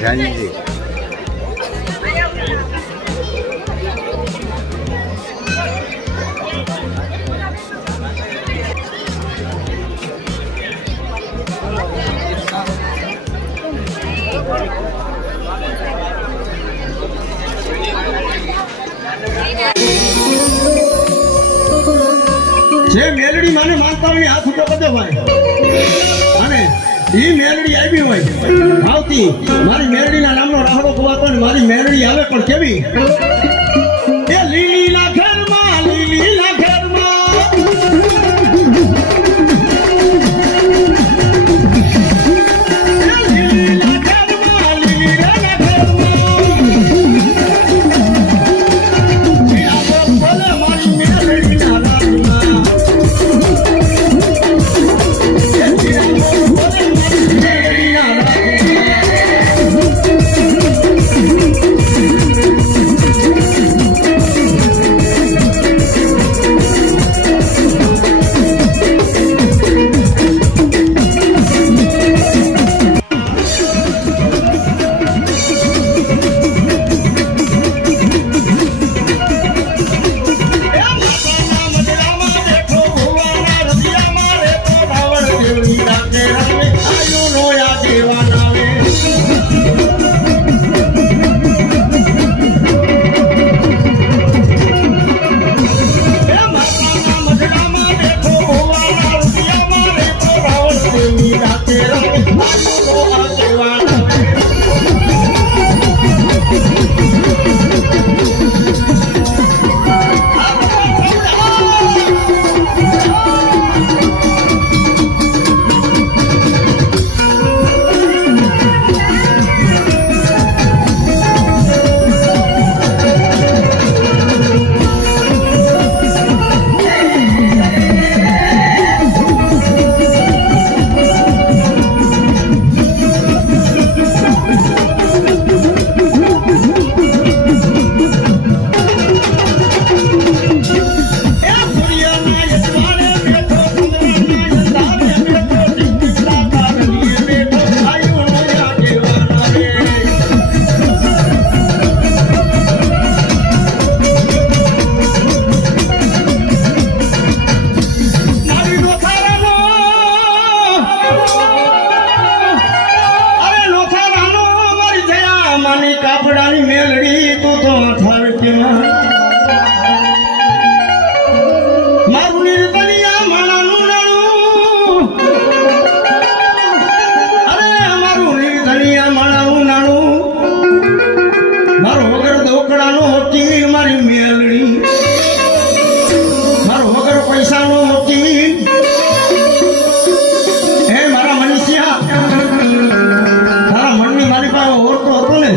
જાનજી જે મેલડી માને માનતા હોય હાથ ઊંચો કરજો ભાઈ. અને ઈ મેલડી આવી હોય આવતી મારી મેલડીના નામનો રાહડો ગવાતો ને મારી મેલડી આવે પણ કેવી એ લીલીના ઘરમાં લીલીના ઘરમાં કાપડાની મેલડી તું તો થાળકીમાં મારું નિર્દલિયા માણાનું નાણું અરે મારું નિર્દલિયા માણાનું નાણું મારો વગર દોકડાનો હોતી મારી મેલડી મારો વગર પૈસાનો હોતી હે મારા મનુષ્યા તારા મનની મારી પાસે ઓળતો હતો ને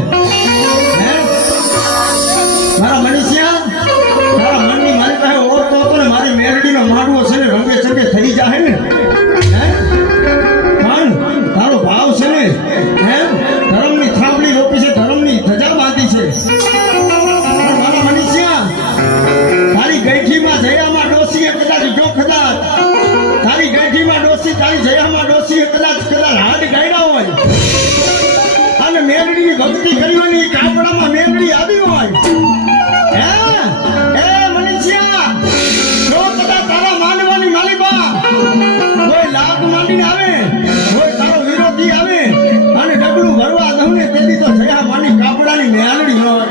મારા મનુષ્યા તારા મનની મારી પાસે ઓળતો હતો ને મારી મેરડીનો માડવો છે ને રંગે ચંગે થઈ જાય ને પણ તારો ભાવ છે ને ધર્મની થાંભલી રોપી છે ધર્મની ધજા બાંધી છે મારા મનુષ્યા તારી ગઈઠીમાં જયામાં ડોસીએ કદાચ જો કદાચ તારી ગઈઠીમાં ડોસી તારી જયામાં ડોસીએ કદાચ હાડ ગાયડા હોય અને મેરડીની ભક્તિ કરવાની કાપડામાં મેરડી આવી હોય કોઈ લાભ માંડીને આવે કોઈ તારો વિરોધી આવે અને ડગલું ભરવા દઉં ને તેથી તો જયા માની કાપડાની મેલડી હોય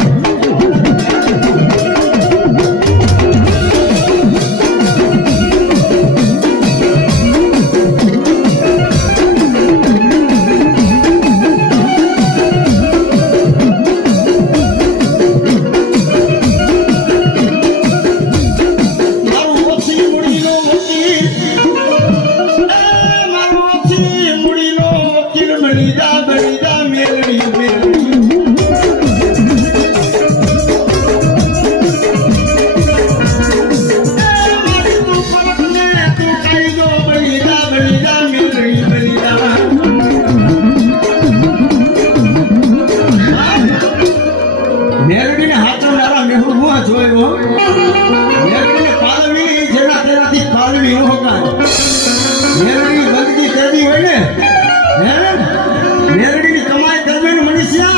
મેરડીની કમાઈ કરવે ને મનુષ્ય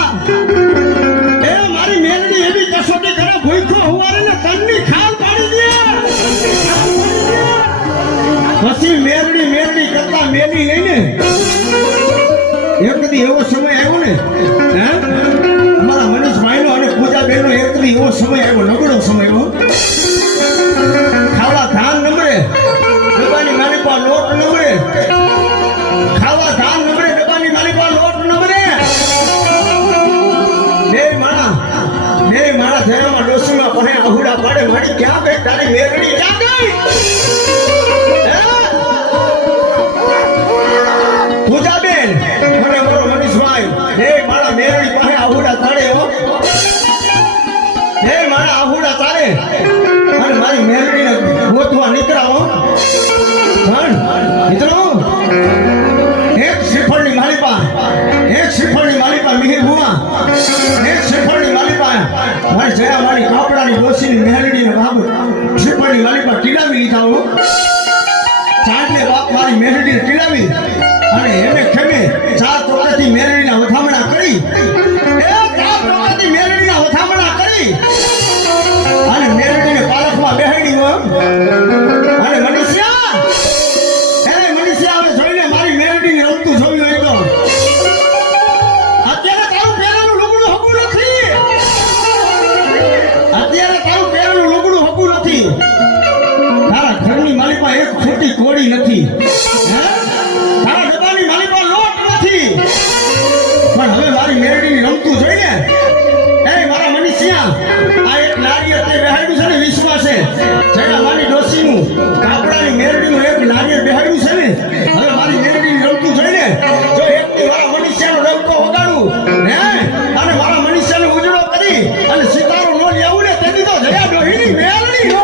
મેલી લઈને એક દી એવો સમય આવ્યો ને હે અમારા મનીષભાઈનો અને પૂજાબેનનો એક દી એવો સમય આવ્યો નબળો સમય આવ્યો ખાવા ધાન નમરે ડબ્બાની મારી પાસે લોટ નમરે ખાવા ધાન નમરે ડબ્બાની મારી પાસે લોટ નમરે બે મારા ધેરામાં ડોસીમાં પાસે આહુડા પાડે મારી ક્યાં ગઈ તારી મેરડી ક્યાં ગઈ પૂજાબેન મને બોલો મનીષભાઈ હે મારા મેરડી પાસે આહુડા તાળે હો હે મારા આહુડા તાળે અને મારી મેરડીને ગોતવા નીકળાવો ધન મિત્રો એક શ્રીફળની માલિપા મિહિર હુઆ એક શ્રીફળની માલિપા મારી જયા મારી કાપડાની ડોસીની મેરડીને બાબુ શ્રીફળની માલિપા ટીલાવી લીધા હો ચાંદને બાપ મારી મેરડીને ટીલાવી અને એને ખેમે ચાર ચોકાથી મેરડીના વધામણા કરી અને મેરડીને પાલખમાં બેહાડી અને મનીષિયા હવે જોઈને મારી મેરડીને રમતું જોયું હોય તો અત્યારે તારું પહેરેલું લુગડું હકું નથી તારા ઘરની માલિકમાં એક છૂટી કોડી નથી તારા ડબ્બાની માલિકમાં લોટ નથી પણ હવે મારી મેરડીને રમતું જોઈને મારા મનીષિયા આ એક નારિયેળ તે બેહાડ્યું છે ને વિશ્વાસ છે જેના મારી ડોસીનું કાપડાની મેરડીનું એક નારિયેળ બેહાડ્યું છે ને હવે મારી મેરડીની રમતું જોઈને જો એકથી મારા મનીષિયાનો ડંકો વગાડું હે અને મારા મનીષિયાને ઉજળો કરી અને સિતારો નો લેવું ને તેથી તો જયા ડોહીની મેરડી નો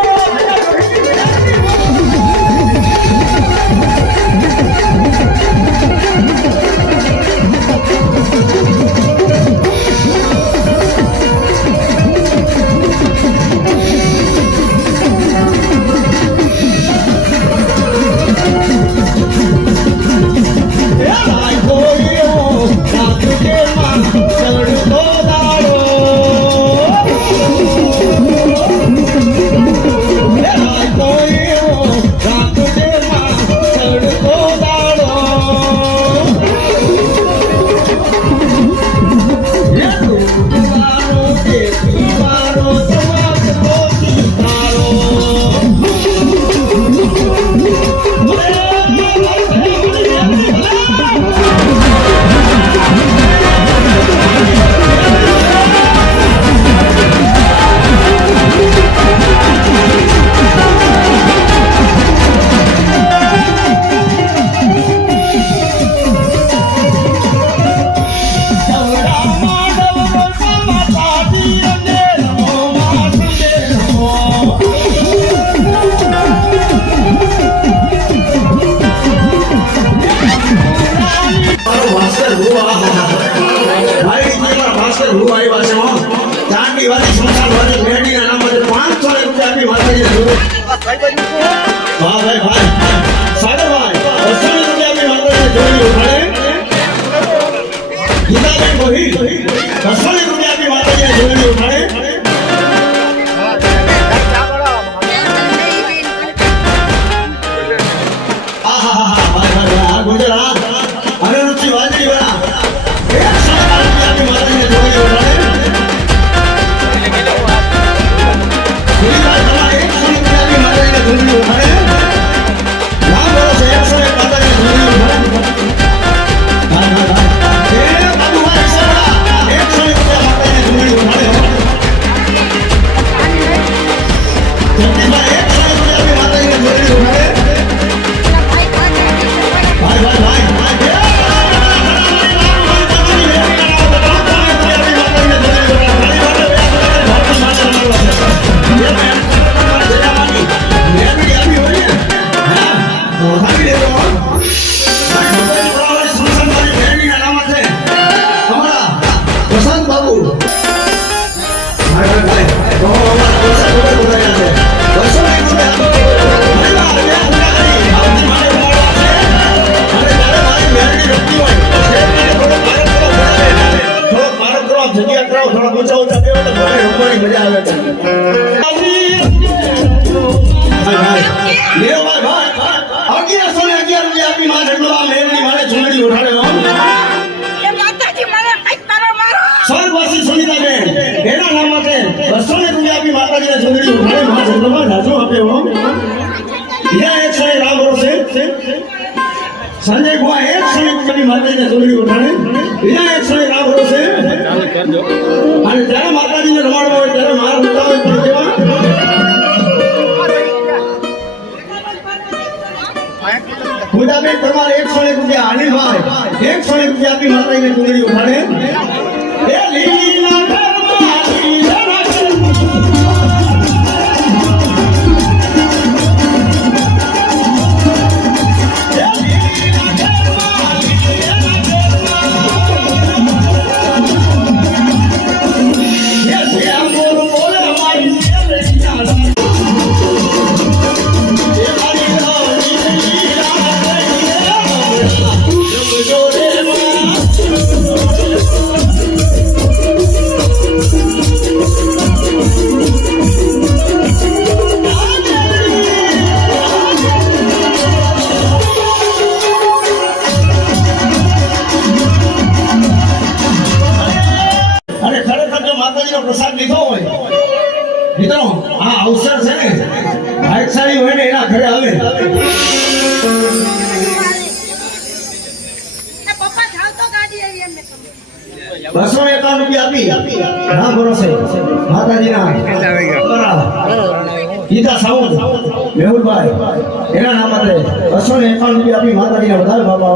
ચૂંટણી ઉઠાડે હો. એ માતાજી મને કંઈક કરો મારો. સ્વર્ગવાસી સુનિતાબેન એના નામ માટે 200 રૂપિયા આપી માતાજીને ચૂંટણી ઉઠાડે. મા જગદંબા જાજો આપે હો. બીજા એક ક્ષણે રામ ભરોસે સંજય ભુવા એક ક્ષણે કુંડી માતાજીને ચૂંટણી ઉઠાડે. બીજા એક ક્ષણે રામ ભરોસે અને જ્યારે માતાજીને રમાડવા હોય ત્યારે માર ઉઠાવે હોય પણ કેવા મુદાબેન તમારે એક ક્ષણે રૂપિયા અનિલભાઈ એક ક્ષણે રૂપિયા આપી માતાજીને ચૂંટણી ઉઠાડે. એ લીલા ઘરમાં લીલા પ્રસાદ લીધો હોય મિત્રો આ અવસર છે ને ભાઈસારી હોય ને એના ઘરે આવે. એ પપ્પા જાવ તો ગાડી આવી એમને કહો. 251 રૂપિયા આપી ના ભરોસે માતાજીના ગીતા સાઉન્ડ મેહુલભાઈ એના નામ માટે 251 રૂપિયા આપી માતાજીને વધારે બાબા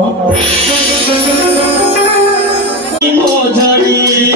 મોજાડી